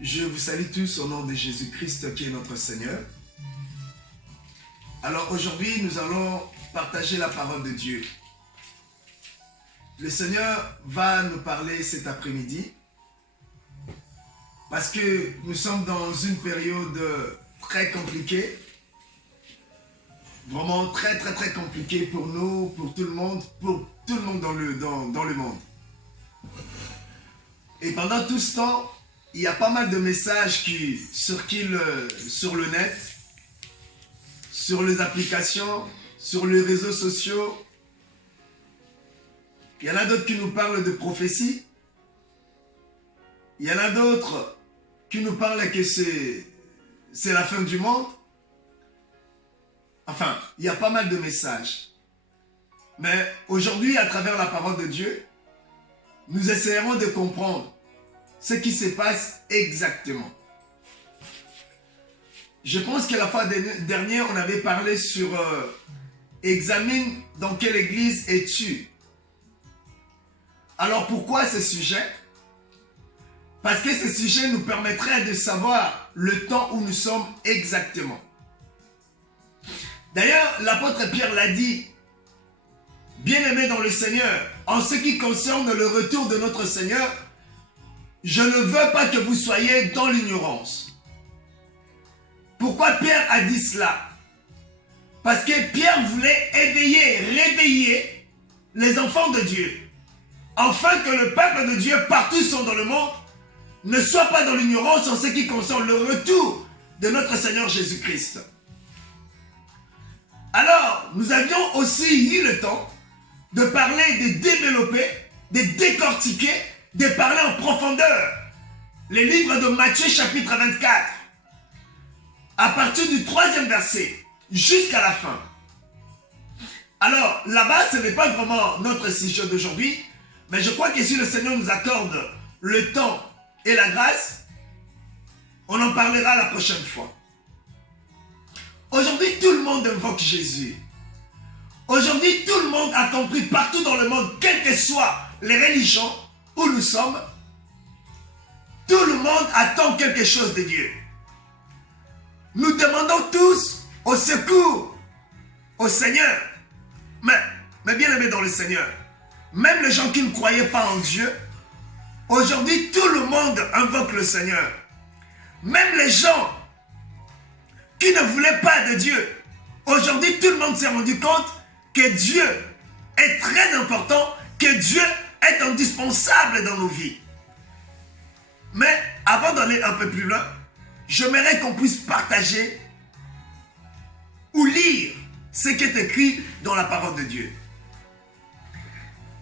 Je vous salue tous au nom de Jésus-Christ qui est notre Seigneur. Alors aujourd'hui, nous allons partager la parole de Dieu. Le Seigneur va nous parler cet après-midi parce que nous sommes dans une période très compliquée. Vraiment très compliquée pour nous, pour tout le monde dans le monde. Et pendant tout ce temps, il y a pas mal de messages qui circulent sur le net, sur les applications, sur les réseaux sociaux. Il y en a d'autres qui nous parlent de prophétie. Il y en a d'autres qui nous parlent que c'est la fin du monde. Enfin, il y a pas mal de messages. Mais aujourd'hui, à travers la parole de Dieu, nous essayerons de comprendre ce qui se passe exactement. Je pense que la fois dernière, on avait parlé sur examine dans quelle église es-tu. Alors pourquoi ce sujet? Parce que ce sujet nous permettrait de savoir le temps où nous sommes exactement. D'ailleurs, l'apôtre Pierre l'a dit, bien-aimés dans le Seigneur, en ce qui concerne le retour de notre Seigneur, je ne veux pas que vous soyez dans l'ignorance. Pourquoi Pierre a dit cela? Parce que Pierre voulait réveiller les enfants de Dieu, afin que le peuple de Dieu, partout sont dans le monde, ne soit pas dans l'ignorance en ce qui concerne le retour de notre Seigneur Jésus-Christ. Alors, nous avions aussi eu le temps de parler, de développer, de décortiquer, de parler en profondeur les livres de Matthieu chapitre 24, à partir du 3e verset jusqu'à la fin. Alors, là-bas, ce n'est pas vraiment notre sujet d'aujourd'hui, mais je crois que si le Seigneur nous accorde le temps et la grâce, on en parlera la prochaine fois. Aujourd'hui, tout le monde invoque Jésus. Aujourd'hui, tout le monde a compris partout dans le monde, quelles que soient les religions où nous sommes, tout le monde attend quelque chose de Dieu. Nous demandons tous au secours au Seigneur. Mais bien aimé dans le Seigneur, même les gens qui ne croyaient pas en Dieu, aujourd'hui, tout le monde invoque le Seigneur. Même les gens qui ne voulaient pas de Dieu, aujourd'hui, tout le monde s'est rendu compte que Dieu est très important, que Dieu est indispensable dans nos vies. Mais avant d'aller un peu plus loin, j'aimerais qu'on puisse partager ou lire ce qui est écrit dans la parole de Dieu.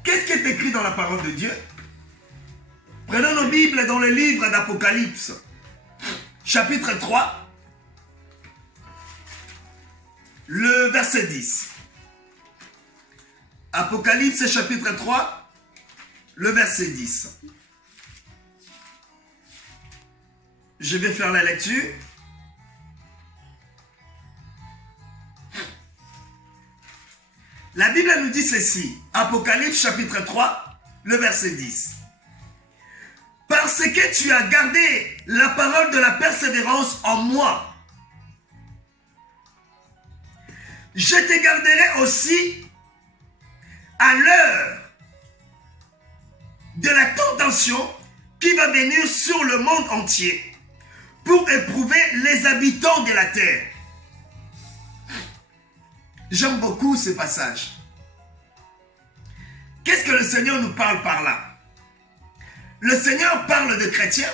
Qu'est-ce qui est écrit dans la parole de Dieu? Prenons nos Bibles dans le livre d'Apocalypse, chapitre 3, le verset 10. Apocalypse chapitre 3, le verset 10. Je vais faire la lecture. La Bible nous dit ceci, Apocalypse chapitre 3, le verset 10. Parce que tu as gardé la parole de la persévérance en moi, je te garderai aussi à l'heure de la tentation qui va venir sur le monde entier pour éprouver les habitants de la terre. J'aime beaucoup ce passage. Qu'est-ce que le Seigneur nous parle par là? Le Seigneur parle de chrétiens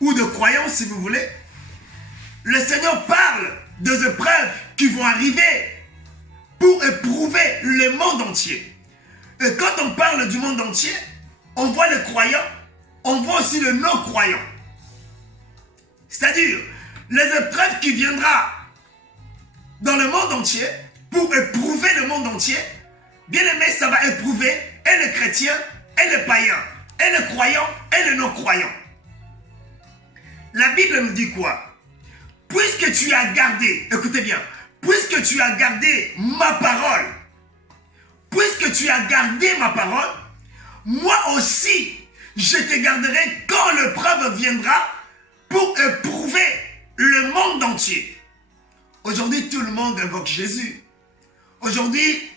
ou de croyants si vous voulez. Le Seigneur parle des épreuves qui vont arriver pour éprouver le monde entier. Et quand on parle du monde entier, on voit les croyants, on voit aussi les non-croyants. C'est-à-dire, les épreuves qui viendront dans le monde entier, pour éprouver le monde entier, bien aimé, ça va éprouver et les chrétiens, et les païens, et les croyants, et les non-croyants. La Bible nous dit quoi? Puisque tu as gardé, écoutez bien, puisque tu as gardé ma parole, puisque tu as gardé ma parole, moi aussi, je te garderai quand l'épreuve viendra pour éprouver le monde entier. Aujourd'hui, tout le monde invoque Jésus. Aujourd'hui,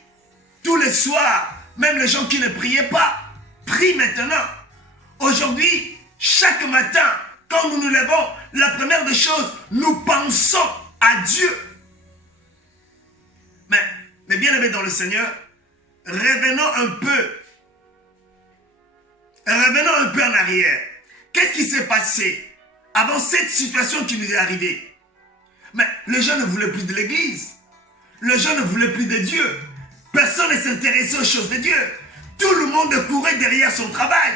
tous les soirs, même les gens qui ne priaient pas, prient maintenant. Aujourd'hui, chaque matin, quand nous nous levons, la première des choses, nous pensons à Dieu. Mais bien aimés dans le Seigneur, revenons un peu en arrière. Qu'est-ce qui s'est passé avant cette situation qui nous est arrivée? Mais les gens ne voulaient plus de l'église. Les gens ne voulaient plus de Dieu. Personne ne s'intéressait aux choses de Dieu. Tout le monde courait derrière son travail.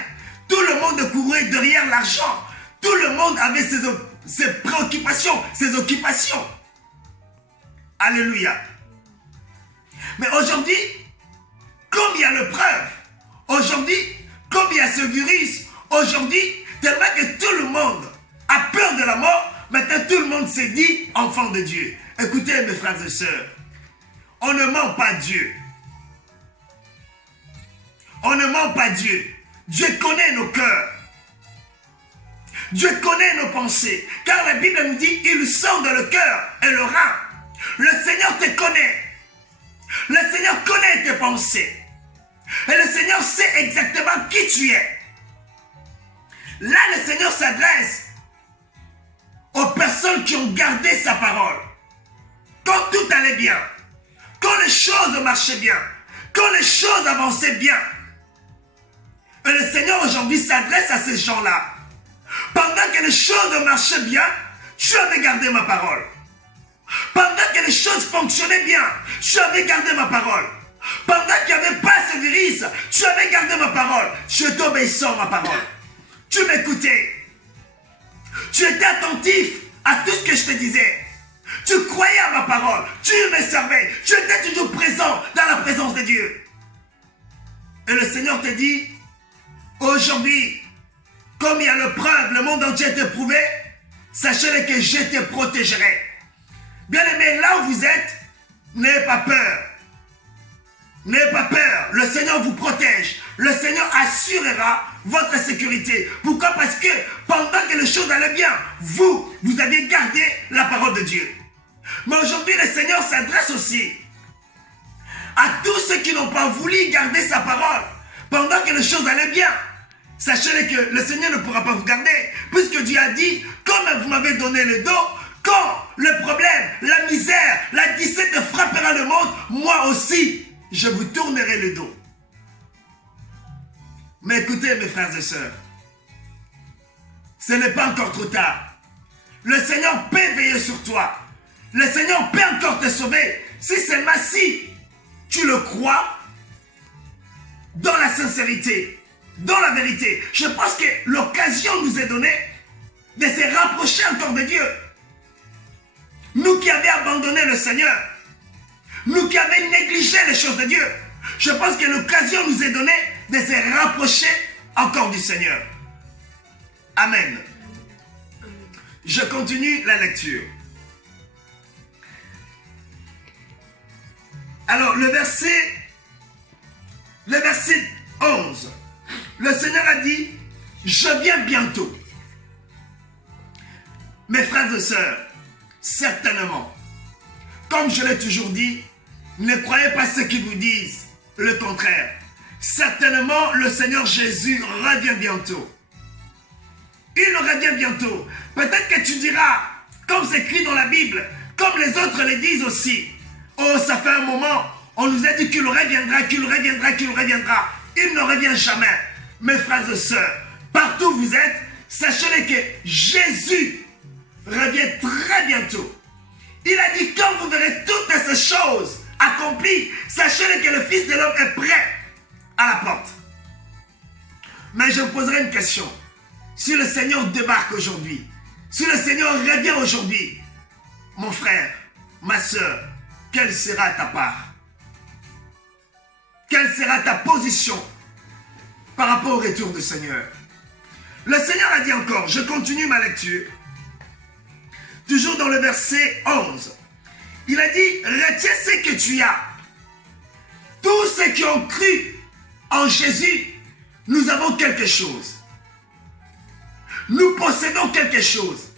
Tout le monde courait derrière l'argent. Tout le monde avait ses préoccupations, ses occupations. Alléluia. Mais aujourd'hui, comme il y a le preuve, aujourd'hui, comme il y a ce virus, aujourd'hui, tellement que tout le monde a peur de la mort, maintenant tout le monde s'est dit enfant de Dieu. Écoutez mes frères et sœurs, on ne ment pas Dieu. On ne ment pas Dieu. Dieu connaît nos cœurs. Dieu connaît nos pensées. Car la Bible nous dit, il sent dans le cœur et le rein. Le Seigneur te connaît. Le Seigneur connaît tes pensées. Et le Seigneur sait exactement qui tu es. Là, le Seigneur s'adresse aux personnes qui ont gardé sa parole. Quand tout allait bien, quand les choses marchaient bien, quand les choses avançaient bien. Et le Seigneur aujourd'hui s'adresse à ces gens-là. Pendant que les choses marchaient bien, tu avais gardé ma parole. Pendant que les choses fonctionnaient bien, tu avais gardé ma parole. Pendant qu'il n'y avait pas ce virus, tu avais gardé ma parole. Je t'obéissais ma parole. Tu m'écoutais. Tu étais attentif à tout ce que je te disais. Tu croyais à ma parole. Tu me servais. Tu étais toujours présent dans la présence de Dieu. Et le Seigneur te dit, aujourd'hui, comme il y a le preuve, le monde entier est éprouvé, sachez que je te protégerai. Bien aimé, là où vous êtes, n'ayez pas peur. N'ayez pas peur. Le Seigneur vous protège. Le Seigneur assurera votre sécurité. Pourquoi? Parce que pendant que les choses allaient bien, vous aviez gardé la parole de Dieu. Mais aujourd'hui, le Seigneur s'adresse aussi à tous ceux qui n'ont pas voulu garder sa parole. Pendant que les choses allaient bien, sachez que le Seigneur ne pourra pas vous garder. Puisque Dieu a dit, comme vous m'avez donné le dos, quand le problème, la misère, la disette frappera le monde, moi aussi, je vous tournerai le dos. Mais écoutez mes frères et sœurs, ce n'est pas encore trop tard. Le Seigneur peut veiller sur toi. Le Seigneur peut encore te sauver. Si seulement si tu le crois dans la sincérité, dans la vérité. Je pense que l'occasion nous est donnée de se rapprocher encore de Dieu. Nous qui avions abandonné le Seigneur, nous qui avions négligé les choses de Dieu, je pense que l'occasion nous est donnée de se rapprocher encore du Seigneur. Amen. Je continue la lecture. Alors, le verset 11. Le Seigneur a dit, je viens bientôt. Mes frères et sœurs, certainement, comme je l'ai toujours dit, ne croyez pas ceux qui vous disent le contraire. Certainement, le Seigneur Jésus revient bientôt. Il revient bientôt. Peut-être que tu diras, comme c'est écrit dans la Bible, comme les autres le disent aussi, oh, ça fait un moment, on nous a dit qu'il reviendra, qu'il reviendra, qu'il reviendra. Il ne revient jamais. Mes frères et sœurs, partout où vous êtes, sachez que Jésus revient très bientôt. Il a dit, quand vous verrez toutes ces choses accomplies, sachez que le Fils de l'homme est prêt à la porte. Mais je vous poserai une question. Si le Seigneur débarque aujourd'hui, si le Seigneur revient aujourd'hui, mon frère, ma soeur, quelle sera ta part? Quelle sera ta position par rapport au retour du Seigneur? Le Seigneur a dit encore, je continue ma lecture, toujours dans le verset 11. Il a dit, retiens ce que tu as. Tous ceux qui ont cru en Jésus, nous avons quelque chose. Nous possédons quelque chose.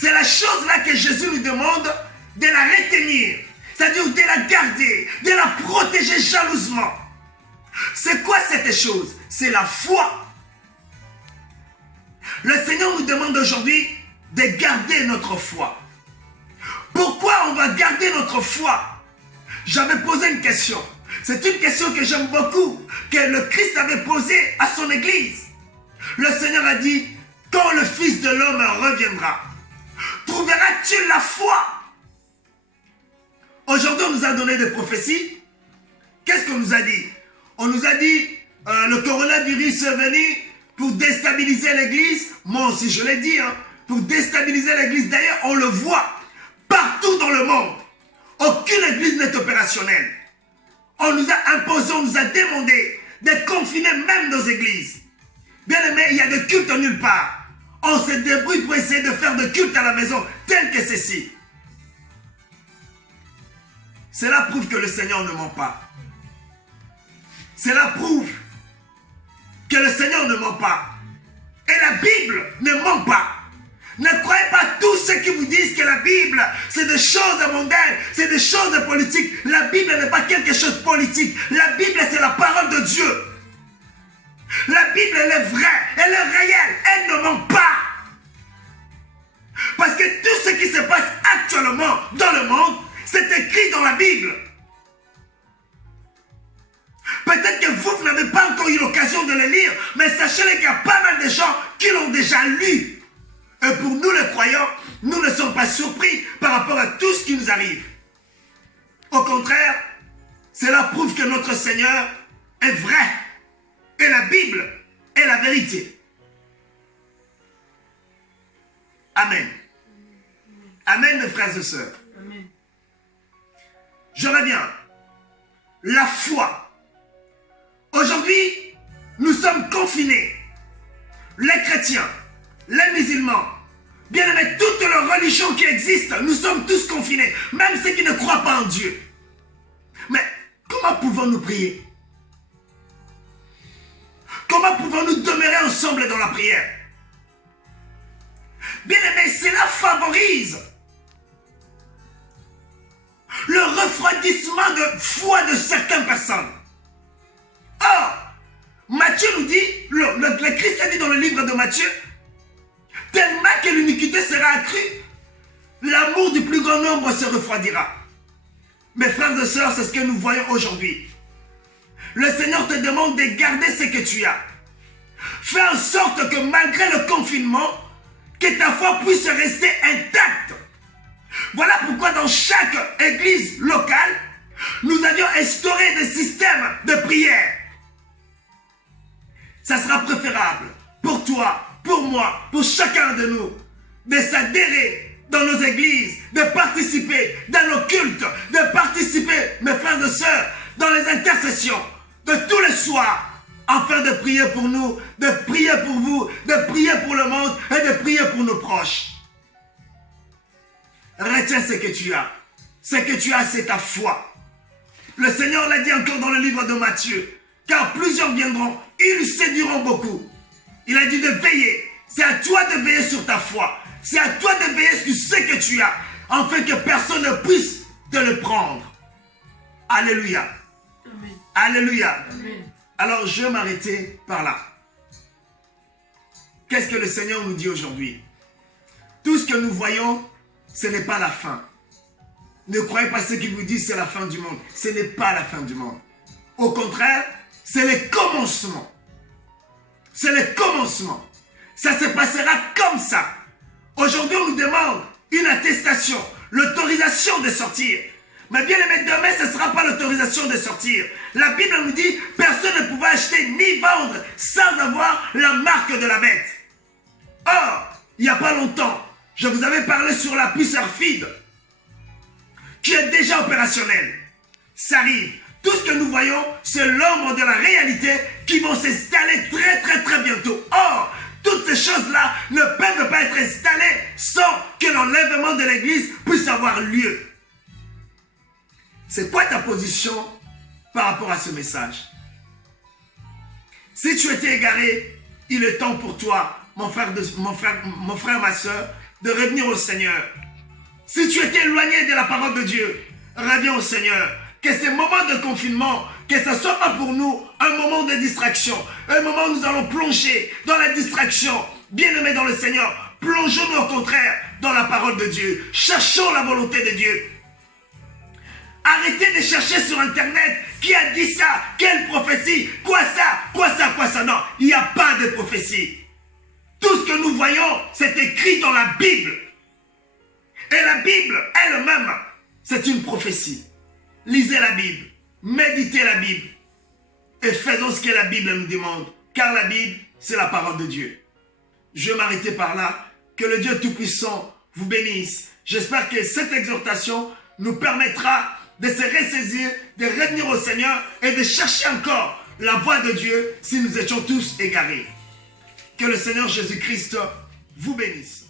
C'est la chose là que Jésus nous demande de la retenir. C'est-à-dire de la garder, de la protéger jalousement. C'est quoi cette chose? C'est la foi. Le Seigneur nous demande aujourd'hui de garder notre foi. Pourquoi on va garder notre foi? J'avais posé une question. C'est une question que j'aime beaucoup, que le Christ avait posée à son Église. Le Seigneur a dit, quand le Fils de l'homme reviendra, trouveras-tu la foi? Aujourd'hui, on nous a donné des prophéties. Qu'est-ce qu'on nous a dit? On nous a dit, le coronavirus est venu pour déstabiliser l'Église. Moi aussi, je l'ai dit, hein, pour déstabiliser l'Église. D'ailleurs, on le voit partout dans le monde. Aucune Église n'est opérationnelle. On nous a imposé, on nous a demandé de confiner même nos églises. Bien aimé, il y a de culte nulle part. On se débrouille pour essayer de faire de culte à la maison, tel que ceci. Cela prouve que le Seigneur ne ment pas. Cela prouve que le Seigneur ne ment pas. Et la Bible ne ment pas. Ne croyez pas tous ceux qui vous disent que la Bible, c'est des choses mondaines, c'est des choses politiques. La Bible n'est pas quelque chose de politique. La Bible, c'est la parole de Dieu. La Bible, elle est vraie, elle est réelle, elle ne ment pas. Parce que tout ce qui se passe actuellement dans le monde, c'est écrit dans la Bible. Peut-être que vous n'avez pas encore eu l'occasion de le lire, mais sachez qu'il y a pas mal de gens qui l'ont déjà lu. Et pour nous les croyants, nous ne sommes pas surpris par rapport à tout ce qui nous arrive. Au contraire, cela prouve que notre Seigneur est vrai. Et la Bible est la vérité. Amen. Amen, mes frères et sœurs. Amen. Je reviens. La foi. Aujourd'hui, nous sommes confinés. Les chrétiens, les musulmans, bien aimés, toutes les religions qui existent, nous sommes tous confinés, même ceux qui ne croient pas en Dieu. Mais comment pouvons-nous prier? Comment pouvons-nous demeurer ensemble dans la prière? Bien aimé, cela favorise le refroidissement de foi de certaines personnes. Or, Matthieu nous dit, le Christ a dit dans le livre de Matthieu, tellement que l'iniquité sera accrue, l'amour du plus grand nombre se refroidira. Mes frères et sœurs, c'est ce que nous voyons aujourd'hui. Le Seigneur te demande de garder ce que tu as. Fais en sorte que malgré le confinement, que ta foi puisse rester intacte. Voilà pourquoi dans chaque église locale, nous avions instauré des systèmes de prière. Ça sera préférable pour toi, pour moi, pour chacun de nous, de s'adhérer dans nos églises, de participer dans nos cultes, de participer, mes frères et sœurs, dans les intercessions de tous les soirs, afin de prier pour nous, de prier pour vous, de prier pour le monde et de prier pour nos proches. Retiens ce que tu as. Ce que tu as, c'est ta foi. Le Seigneur l'a dit encore dans le livre de Matthieu, car plusieurs viendront, ils séduiront beaucoup. Il a dit de veiller. C'est à toi de veiller sur ta foi. C'est à toi de veiller sur ce que tu as, afin que personne ne puisse te le prendre. Alléluia. Amen. Alléluia. Amen. Alors, je vais m'arrêter par là. Qu'est-ce que le Seigneur nous dit aujourd'hui? Tout ce que nous voyons, ce n'est pas la fin. Ne croyez pas ceux qui vous disent c'est la fin du monde. Ce n'est pas la fin du monde. Au contraire, c'est le commencement. C'est le commencement. Ça se passera comme ça. Aujourd'hui, on nous demande une attestation, l'autorisation de sortir. Mais bien aimé, demain, ce ne sera pas l'autorisation de sortir. La Bible nous dit, personne ne pouvait acheter ni vendre sans avoir la marque de la bête. Or, il n'y a pas longtemps, je vous avais parlé sur la puissance feed, qui est déjà opérationnelle. Ça arrive. Tout ce que nous voyons, c'est l'ombre de la réalité qui vont s'installer très bientôt. Or, toutes ces choses-là ne peuvent pas être installées sans que l'enlèvement de l'Église puisse avoir lieu. C'est quoi ta position par rapport à ce message? Si tu étais égaré, il est temps pour toi, mon frère, ma soeur, de revenir au Seigneur. Si tu étais éloigné de la parole de Dieu, reviens au Seigneur. Que ces moments de confinement, que ce ne soit pas pour nous un moment de distraction, un moment où nous allons plonger dans la distraction. Bien-aimés dans le Seigneur, plongeons-nous au contraire dans la parole de Dieu. Cherchons la volonté de Dieu. Arrêtez de chercher sur Internet qui a dit ça, quelle prophétie, quoi ça, quoi ça, quoi ça. Non, il n'y a pas de prophétie. Tout ce que nous voyons, c'est écrit dans la Bible. Et la Bible elle-même, c'est une prophétie. Lisez la Bible, méditez la Bible et faisons ce que la Bible nous demande. Car la Bible, c'est la parole de Dieu. Je vais m'arrêter par là. Que le Dieu Tout-Puissant vous bénisse. J'espère que cette exhortation nous permettra de se ressaisir, de revenir au Seigneur et de chercher encore la voie de Dieu si nous étions tous égarés. Que le Seigneur Jésus-Christ vous bénisse.